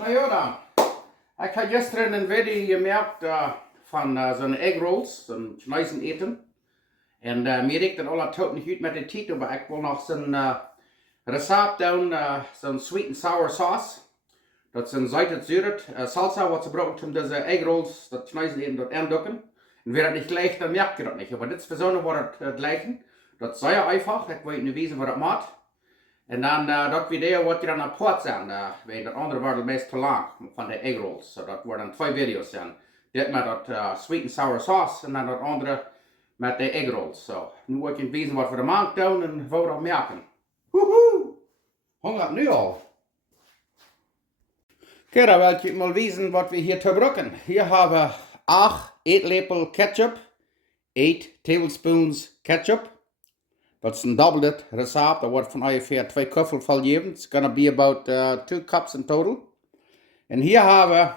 Na ja dan. Ik had gisteren een video gemerkt van zo'n egg rolls, zo'n schnijzen eten. En mir regt dat alle tot niet uit met de titel, maar ik wil nog zo'n recept doen, zo'n sweet and sour sauce. Dat is een zout zuret salsa wat ze gebruiken om deze egg rolls, dat schnijzen eten, dat aandokken. En weer dat niet gleich, dan merkt je dat niet. Maar dit is verzonnen wordt het gleichen. Dat is sehr einfach, ik weet niet weten wat het maakt. En dan dat video wordt je dan op pot zijn, want dat andere wordt het meest te lang van de egg rolls. So dat worden 2 video's zijn. Dit met dat sweet and sour sauce en dan dat andere met de egg rolls. So, nu word je weten wat we de maand doen en wat we dat merken. Woehoe! Honger nu al. Oké, dan wil je mal weten wat we hier gebruiken. Hier hebben we 8 eetlepel ketchup, 8 tablespoons ketchup. Dat is een double recept. Dat wordt van ongeveer 2 koffel gegeven. It's gonna be about 2 cups in total. En hier hebben we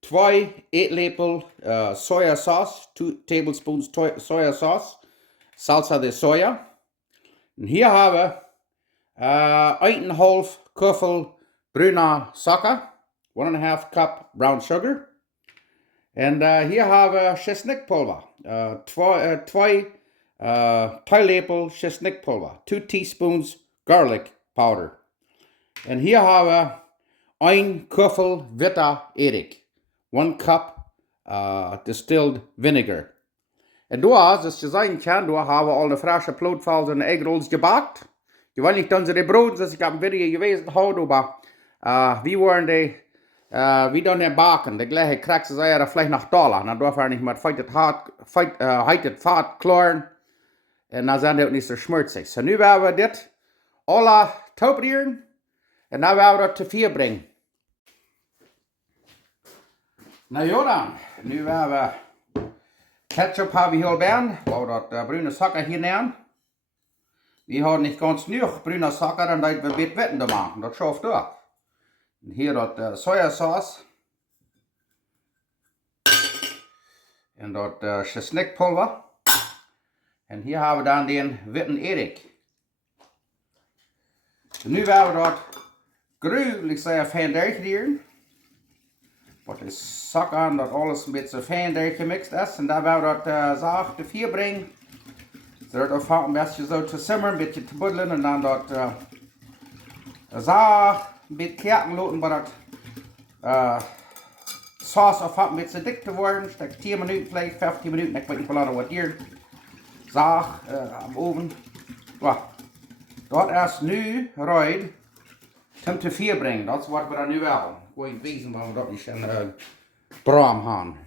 2 eetlepel sojasaus, 2 tablespoons sojasaus, salsa de soja. En hier hebben we 1,5 koffel bruine suiker, 1,5 cup brown sugar. En hier hebben we chesnikpulver, 2 theelepel chesnikpulver, 2 teaspoons garlic powder. En hier hebben we 1 koffel witte erik, 1 cup distilled vinegar. En door, zoals je zien kan, door hebben we al een frisse plautdietsch en egg rolls gebakt. Je wil niet onze brood, zoals ik op een video geweest houden, maar wie worden die, wie doen die baken? De gleiche krijgt ze er vielleicht nog dollar. Dan dürfen wir nicht mit heitet Fahrt klaren. En dan zijn die ook niet zo schmutzig. So nu werden we dit alle toeperen. En dan werden we dat te 4 brengen. Nou ja dan, nu werden we ketchup hebben we hier bij. We hebben dat bruine suiker hier nemen. We hebben niet ganz genoeg bruine suiker en dat we een beetje wetten maken. Dat schafft ook. En hier dat sojasaus. En dat chesnikpulver. En hier hebben we dan den witte erik. En nu werden we dat gruwelijk fijn dichtgedieren. Wat is suiker, dat alles een beetje fijn dichtgemixt is. En dan werden we dat zacht te 4 brengen. Zodat het een beetje zo te simmeren, een beetje te buddelen. En dan dat zacht een beetje kerken laten, maar dat saus afhangt een beetje dik te worden. Stek 10 minuten, vielleicht 15 minuten, ik weet niet hoe lang wat hier. Zaag am oven. Dat is nu ruid om te 4 brengen. Dat is wat we dan nu wel. Gewoon wezen waar we dat niet in braam gaan.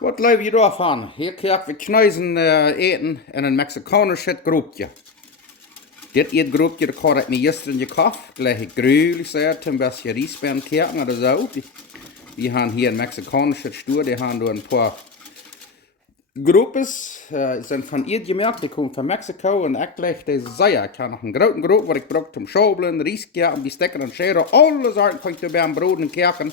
Wat leuk je daarvan? Hier krijg we knijzen eten in een Mexicanisch groepje. Dit eetgroepje dat had ik me gisteren gekocht. Gleich gruwelijk zei, een beetje riesbeeren kijken oder zo. Die hebben hier een Mexikanische stoer, die hebben door een paar Groepes zijn van ihr gemerkt, die komen van Mexico en ik leg deze zeeën. Ik heb nog een grote groep wat ik gebruik om schobelen, rieskerken, bestekken en scheren. Alle soorten kan je bij een brood en kerken.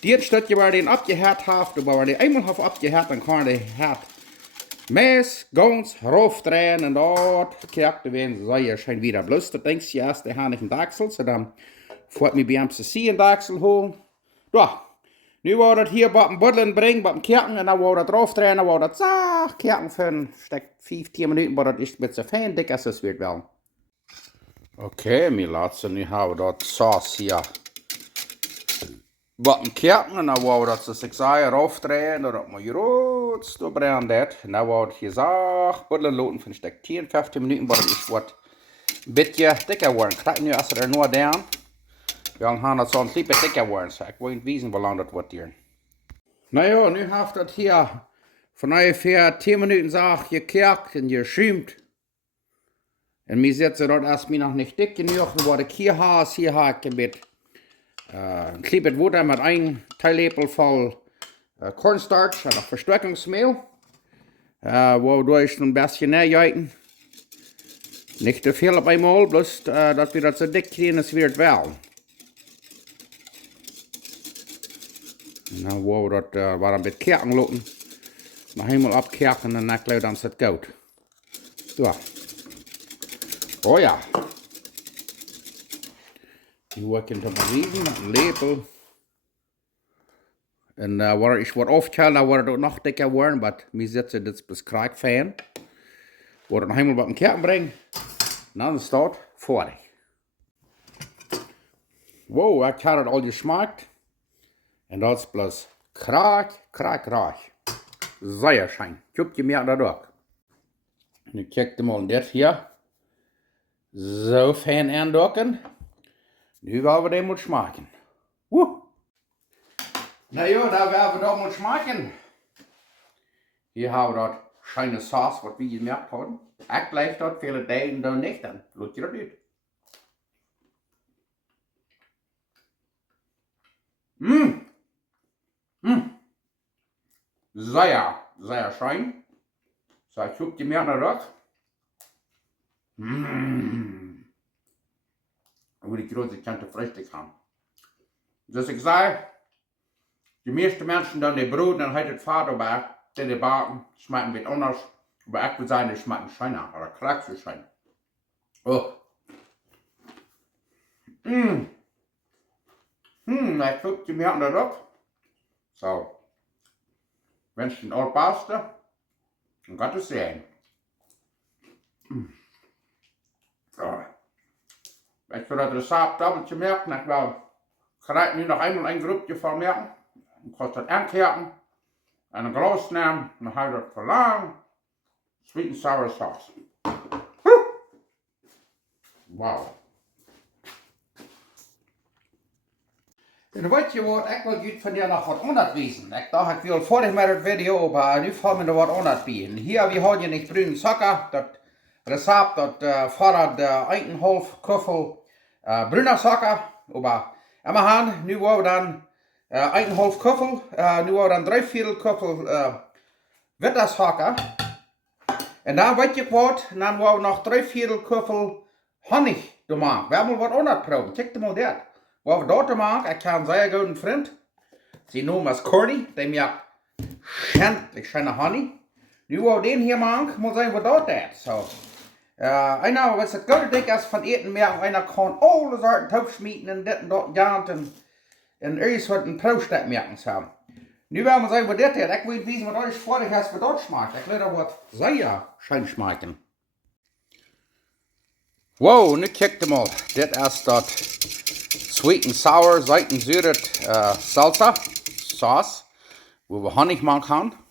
Die stukje waar die opgehaald heeft, waar die eenmaal heeft opgehaald, dan kan die het meest gans roofdrehen en dat kerkte weer zeeën zijn weer bloos. Dat denk je eerst, die hebben niet een daksel, so dan voert me bij hem te zien een daksel holen. Ja. Nu wou dat hier bij een buddelen brengen, bij een kerken, en dan wou dat eraf draaien, dan wou dat zacht kerken voor een stuk 15 minuten, maar dat is een beetje fijn dik als het weer wel. Oké, mijn laatste, nu hebben we dat saus hier bij een kerken, en dan wou we dat, zoals ik zei, eraf draaien, dat maar rood te branden. En dan wou dat hier zacht buddelen laten voor een stuk 10, 15 minuten, maar dat is wat een beetje dikker worden. Krijg nu als er nog down. We gaan dat zo'n klein beetje dikker worden, so ik wil niet weten hoe lang dat wordt hier. Nou ja, nu heeft dat hier van ongeveer 10 minuten zacht gekerkt en geschuimd. En mir zetten dat als mir nog niet dik genoeg, wat ik hier heb, is hier heb ik een beetje een klein beetje water met 1 theelepel vol cornstarch en versterkingsmeel. Waardoor ik een beetje neerjuiten. Niet te veel op eenmaal, bloos dat we dat zo dik krijgen, is weer het wel. Nou wou we dat waar een beetje kerken laten. Nog helemaal opkerken en dan klaar dan het koud. Zo. Oh ja. Nu word ik het op een met een lepel En ich word aufgeteilt, dan wordt het ook nog dikker worden, maar mir zitten dit bis krijg fan. Wordt het nog helemaal op een kerken brengen. En dan is het fertig. Wow, ik had het al geschmeckt. En dat is plus kraak. Sehr schön. Ich hab gemerkt dat ook. En ik kijk mal dit hier. Zo fijn aandokken. Nu gaan we dat moet smaken. Woe! Nou ja, daar werden we dat moet smaken. Hier hebben we dat schöne saus, wat we gemerkt hebben. Ik blijf dat vele dagen dan niet, dan lukt je dat uit. Sehr schön. So, ich hab gemerkt dat ook. Hoe die grote kante frühstück haben. Dus ik zei, die meeste mensen dan die brood, dan heet het vader bij, die baken, smaken weer anders. Maar ik wil zeggen, die smaken schöner, oder krijg zo schön. Oh. Ik hab gemerkt dat ook. Zo. Wens je een oudpaste, dan gaat het zijn. Ik wil dat recept dubbeltje merken. Ik wil gelijk nu nog eenmaal een groepje van merken. Ik ga dat aankeren en een glas nemen. Dan ga je dat verlagen. Sweet and sour sauce. Wow. En weet je wat, ik wil jullie van jou nog wat onderwijzen. Ik dacht, ik wil vorig met het video, maar nu valt me er wat onder bij. Hier, we hadden niet bruine suiker. Dat recept, dat fordert 1,5 Köffel bruiner suiker. Aber immerhin, nu wollen we dan 1,5 Köffel, nu wollen we dan 3/4 Köffel witter suiker. En dan weet je wat, dan wollen we nog 3/4 Köffel Honig maken. We hebben wat onderproben, kijk mal dat. Wat we dat maken, ik heb een zeer goede vriend. Ze noemen als Cordy, die maakt schändlich schöne Honig. Nu wollen we den hier maken, moet zijn wat dat is. So. Einer, was het goede ding is van eten merken, einer kan alle soorten toefsmieten en dit en dat gaan en eerst wat een proostek merken. So. Nu willen we zeggen wat dit is. Ik wil weten wat euch vorig is wat dat smaakt. Ik wil dat wat zeer schön smaken. Wow, nu kijk mal. Dit is dat sweet and sour, zoutzuret salsa, sauce, wo we Honig machen gaan.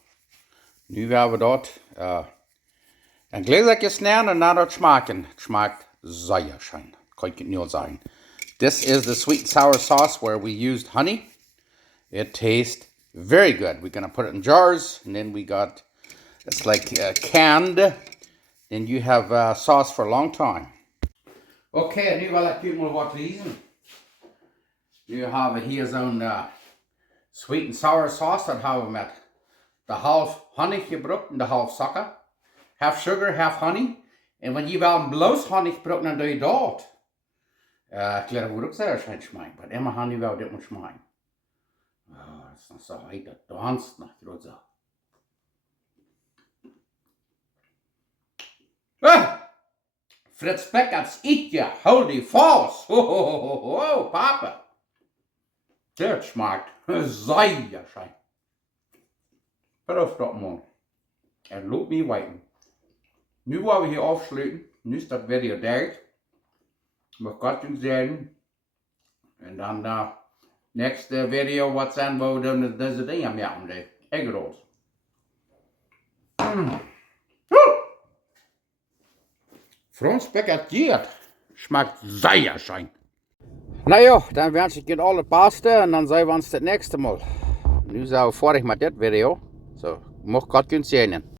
Nu willen we dat een gläsertje snijden en naar dat smaken. Het smaakt zeer schön, kan ik het niet zeggen. This is the sweet and sour sauce where we used honey. It tastes very good. We're gonna put it in jars, and then we got, it's like canned. Then you have sauce for a long time. Okay, nu wil ik jullie maar wat lezen. Nu hebben we hier zo'n sweet and sour sauce. Dat hebben we met de half honig gebruikt en de half suiker. Half sugar, half honey. En wanneer je wel een bloos honig gebruikt, dan doe je dat. Ik leer het ook zeer schön schmecken. Maar immer honey wel dit moet schmecken. Oh, dat is nog zo heet, dat danst nog groot zo. Frits Peckerts eetje, hou die vast. Ho, papa. Dat smaakt zeer schön. Proef dat man. En loop me weten. Nu willen we hier afsluiten. Nu is dat video dicht. We gaan zijn. En dan de next video wat zijn we doen deze dingen maken. De egg rolls. Frans Peckerts schmeckt sehr schön. Nou ja, dan wens ik je het allerbeste en dan zien we ons het nächste Mal. Nu zijn we fertig met dit video. Zo, mag God kunnen zien.